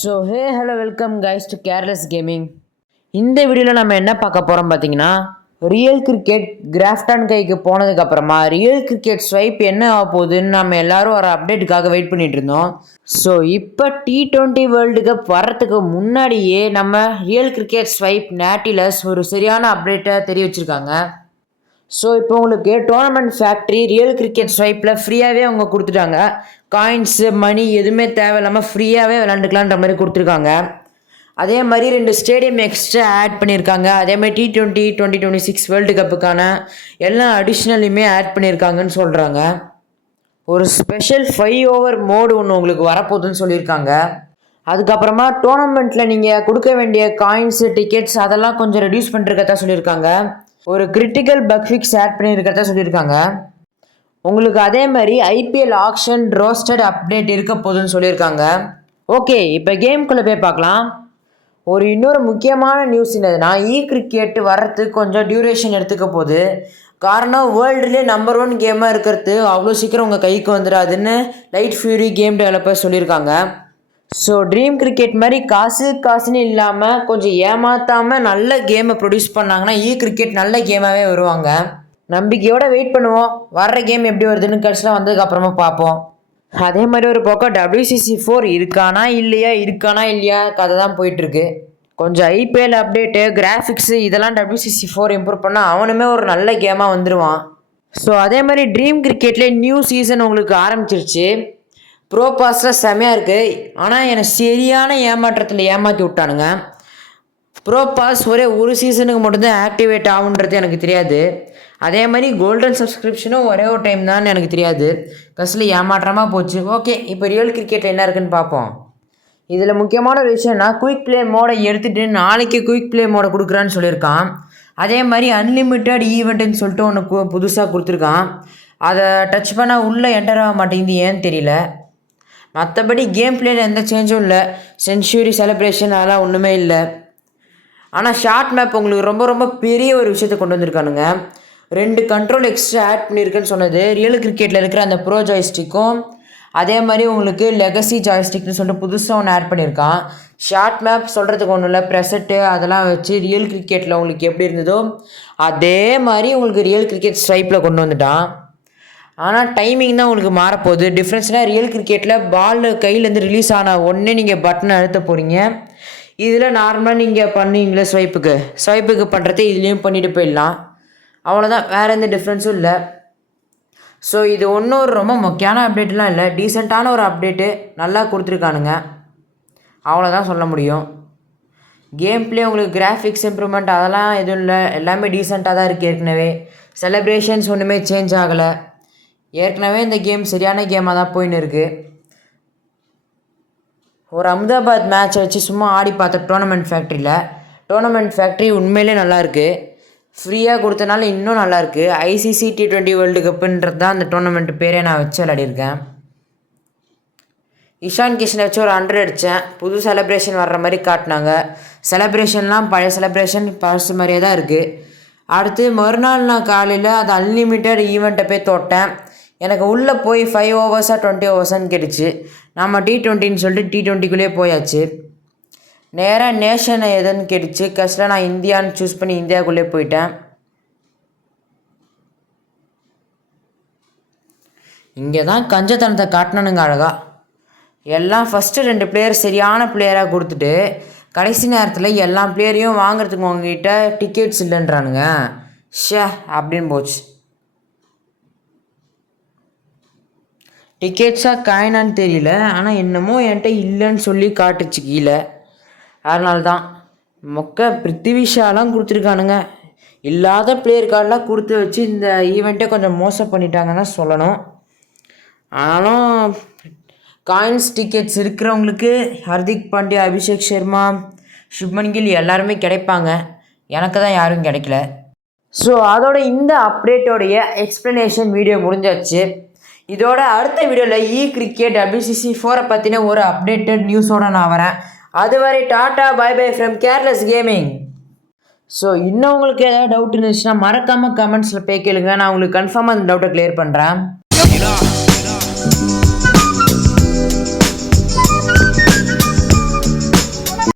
So hello welcome guys to careless gaming. இந்த வீடியோவில் நம்ம என்ன பார்க்க போகிறோம் பார்த்தீங்கன்னா, ரியல் கிரிக்கெட் கிராஃப்டான் கைக்கு போனதுக்கப்புறமா ரியல் கிரிக்கெட் ஸ்வைப் என்ன ஆக போகுதுன்னு நம்ம எல்லாரும் ஒரு அப்டேட்டுக்காக வெயிட் பண்ணிட்டு இருந்தோம். ஸோ இப்போ T20 வேர்ல்டு கப் வர்றதுக்கு முன்னாடியே நம்ம ரியல் கிரிக்கெட் ஸ்வைப் நேட்டிலஸ் ஒரு சரியான அப்டேட்டை தெரிய வச்சுருக்காங்க. ஸோ இப்போ உங்களுக்கு டோர்னமெண்ட் ஃபேக்ட்ரி ரியல் கிரிக்கெட் ஸ்வைப்பில் ஃப்ரீயாகவே அவங்க கொடுத்துட்டாங்க. காயின்ஸு மணி எதுவுமே தேவையில்லாமல் ஃப்ரீயாகவே விளாண்டுக்கலான்ற மாதிரி கொடுத்துருக்காங்க. அதே மாதிரி 2 ஸ்டேடியம் எக்ஸ்ட்ரா ஆட் பண்ணியிருக்காங்க. அதேமாதிரி T20 2026 வேர்ல்டு கப்புக்கான எல்லா அடிஷ்னலையுமே ஆட் பண்ணியிருக்காங்கன்னு சொல்கிறாங்க. ஒரு ஸ்பெஷல் 5 ஓவர் மோடு ஒன்று உங்களுக்கு வரப்போகுதுன்னு சொல்லியிருக்காங்க. அதுக்கப்புறமா டோர்னமெண்ட்டில் நீங்கள் கொடுக்க வேண்டிய காயின்ஸு டிக்கெட்ஸ் அதெல்லாம் கொஞ்சம் ரெடியூஸ் பண்ணுறதுக்கா சொல்லியிருக்காங்க. ஒரு கிரிட்டிக்கல் பக் ஃபிக்ஸ் ஆட் பண்ணியிருக்கிறதா சொல்லியிருக்காங்க. உங்களுக்கு அதே மாதிரி ஐபிஎல் ஆக்ஷன் ரோஸ்டட் அப்டேட் இருக்க போகுதுன்னு சொல்லியிருக்காங்க. ஓகே, இப்போ கேம்குள்ளே போய் பார்க்கலாம். இன்னொரு முக்கியமான நியூஸ் என்னதுன்னா, கிரிக்கெட் வர்றதுக்கு கொஞ்சம் டியூரேஷன் எடுத்துக்க போகுது. காரணம் வேர்ல்டுலேயே நம்பர் 1 கேமாக இருக்கிறது அவ்வளோ சீக்கிரம் உங்கள் கைக்கு வந்துடாதுன்னு லைட் ஃபியூரி கேம் டெவலப்பர் சொல்லியிருக்காங்க. ஸோ ட்ரீம் கிரிக்கெட் மாதிரி காசுன்னு இல்லாமல் கொஞ்சம் ஏமாற்றாமல் நல்ல கேமை ப்ரொடியூஸ் பண்ணாங்கன்னா கிரிக்கெட் நல்ல கேமாகவே வருவாங்க. நம்பிக்கையோடு வெயிட் பண்ணுவோம். வர்ற கேம் எப்படி வருதுன்னு கடைசியில் வந்ததுக்கப்புறமா பார்ப்போம். அதே மாதிரி ஒரு பக்கம் WCC4 இருக்கானா இல்லையா கதை தான் போயிட்டுருக்கு. கொஞ்சம் ஐபிஎல் அப்டேட்டு கிராஃபிக்ஸு இதெல்லாம் WCC4 இம்ப்ரூவ் பண்ணால் அவனுமே ஒரு நல்ல கேமாக வந்துடுவான். ஸோ அதே மாதிரி ட்ரீம் கிரிக்கெட்லேயே நியூ சீசன் உங்களுக்கு ஆரம்பிச்சிருச்சு. ப்ரோ பாஸில் செமையாக இருக்குது. ஆனால் என்னை சரியான ஏமாற்றத்தில் ஏமாற்றி விட்டானுங்க. ப்ரோ பாஸ் ஒரு சீசனுக்கு மட்டும்தான் ஆக்டிவேட் ஆகுன்றது எனக்கு தெரியாது. அதே மாதிரி கோல்டன் சப்ஸ்கிரிப்ஷனும் ஒரே ஒரு டைம் தான் எனக்கு தெரியாது. கடைசியில் ஏமாற்றமாக போச்சு. ஓகே, இப்போ ரியல் கிரிக்கெட்டில் என்ன இருக்குன்னு பார்ப்போம். இதில் முக்கியமான ஒரு விஷயம்னா, குயிக் ப்ளே மோடை எடுத்துகிட்டு நாளைக்கு குயிக் ப்ளே மோடை கொடுக்குறான்னு சொல்லியிருக்கான். அதே மாதிரி அன்லிமிட்டட் ஈவெண்ட்டுன்னு சொல்லிட்டு ஒன்று புதுசாக கொடுத்துருக்கான். அதை டச் பண்ணால் உள்ளே என்டர் ஆக மாட்டேங்குது, ஏன்னு தெரியல. மற்றபடி கேம் பிளேயில் எந்த சேஞ்சும் இல்லை. சென்ச்சுரி செலிப்ரேஷன் அதெல்லாம் ஒன்றுமே இல்லை. ஆனால் ஷார்ட் மேப் உங்களுக்கு ரொம்ப ரொம்ப பெரிய ஒரு விஷயத்தை கொண்டு வந்திருக்கானுங்க. 2 கண்ட்ரோல் எக்ஸ்ட்ரா ஆட் பண்ணியிருக்குன்னு சொன்னது ரியல் கிரிக்கெட்டில் இருக்கிற அந்த ப்ரோ ஜாய்ஸ்டிக்கும் அதே மாதிரி உங்களுக்கு லெகசி ஜாய்ஸ்டிக்னு சொல்லிட்டு புதுசாக ஒன்று ஆட் பண்ணியிருக்கான். ஷார்ட் மேப் சொல்கிறதுக்கு ஒன்றும் இல்லை, ப்ரெசெட்டு அதெல்லாம் வச்சு ரியல் கிரிக்கெட்டில் உங்களுக்கு எப்படி இருந்ததோ அதே மாதிரி உங்களுக்கு ரியல் கிரிக்கெட் ஸ்வைப்பில் கொண்டு வந்துட்டான். ஆனால் டைமிங் தான் உங்களுக்கு மாறப்போகுது. டிஃப்ரென்ஸ்னால் ரியல் கிரிக்கெட்டில் பால் கையிலேருந்து ரிலீஸ் ஆன உடனே நீங்கள் பட்டனை அழுத்த போகிறீங்க. இதில் நார்மலாக நீங்கள் பண்ணுவீங்களே ஸ்வைப்புக்கு பண்ணுறது இதுலேயும் பண்ணிட்டு போயிடலாம். அவ்வளோதான், வேறு எந்த டிஃப்ரென்ஸும் இல்லை. ஸோ இது ஒன்றும் ரொம்ப முக்கியமான அப்டேட்லாம் இல்லை, டீசெண்டான ஒரு அப்டேட்டு நல்லா கொடுத்துருக்கானுங்க. அவ்வளோதான் சொல்ல முடியும். கேம் பிளே உங்களுக்கு கிராஃபிக்ஸ் இம்ப்ரூவ்மெண்ட் அதெல்லாம் எதுவும் இல்லை, எல்லாமே டீசெண்டாக தான் இருக்குது. ஏற்கனவே செலிப்ரேஷன்ஸ் ஒன்றுமே சேஞ்ச் ஆகலை. ஏற்கனவே இந்த கேம் சரியான கேமாக தான் போயின்னு இருக்குது. ஒரு அஹமதாபாத் மேட்சை வச்சு சும்மா ஆடி பார்த்த டோர்னமெண்ட் ஃபேக்ட்ரி உண்மையிலே நல்லாயிருக்கு. ஃப்ரீயாக கொடுத்தனால இன்னும் நல்லாயிருக்கு. ICC T20 வேர்ல்டு கப்புன்றது தான் அந்த டோர்னமெண்ட் பேரே நான் வச்சு விளையாடிருக்கேன். இஷான் கிஷனை வச்சு ஒரு 100 அடித்தேன். புது செலிப்ரேஷன் வர்ற மாதிரி காட்டினாங்க. செலிப்ரேஷன்லாம் பழைய செலிப்ரேஷன் பழசு மாதிரியே தான் இருக்குது. அடுத்து மறுநாள் நான் காலையில் அது அன்லிமிட்டட் ஈவெண்ட்டை போய் தொட்டேன். எனக்கு உள்ளே போய் 5 ஓவர்ஸாக 20 ஓவர்ஸான்னு கேட்டுச்சு. நம்ம T20ன்னு சொல்லிட்டு T20க்குள்ளேயே போயாச்சு. நேராக நேஷன் எதுன்னு கேட்டுச்சு. கடைசியில் நான் இந்தியான்னு சூஸ் பண்ணி இந்தியாவுக்குள்ளே போயிட்டேன். இங்கே தான் கஞ்சத்தனத்தை காட்டினானுங்க அழகா. எல்லாம் ஃபஸ்ட்டு 2 பிளேயர் சரியான பிளேயராக கொடுத்துட்டு கடைசி நேரத்தில் எல்லா பிளேயரையும் வாங்குறதுக்கு உங்ககிட்ட டிக்கெட்ஸ் இல்லைன்றானுங்க. அப்படின்னு போச்சு. டிக்கெட்ஸாக காயினான்னு தெரியல, ஆனால் என்னமோ என்கிட்ட இல்லைன்னு சொல்லி காட்டுச்சு கீழே. அதனால தான் பிருத்திவிஷாலாம் கொடுத்துருக்கானுங்க. இல்லாத பிளேயர் கார்டெலாம் கொடுத்து வச்சு இந்த ஈவெண்ட்டே கொஞ்சம் மோசம் பண்ணிட்டாங்கன்னு தான் சொல்லணும். ஆனாலும் காயின்ஸ் டிக்கெட்ஸ் இருக்கிறவங்களுக்கு ஹர்திக் பாண்டியா, அபிஷேக் சர்மா, சுப்மன் கில் எல்லாருமே கிடைப்பாங்க. எனக்கு தான் யாரும் கிடைக்கல. ஸோ அதோட இந்த அப்டேட்டோடைய எக்ஸ்ப்ளனேஷன் வீடியோ முடிஞ்சாச்சு. இதோட அடுத்த வீடியோவில் கிரிக்கெட் WCC4 பற்றின ஒரு அப்டேட்டட் நியூஸோடு நான் வரேன். அதுவரை tata bye bye from careless gaming. So இன்னும் உங்களுக்கு ஏதாவது டவுட் இருந்துச்சுன்னா மறக்காமல் கமெண்ட்ஸில் போய் கேளுங்க. நான் உங்களுக்கு கன்ஃபார்மாக அந்த டவுட்டை கிளியர் பண்ணுறேன்.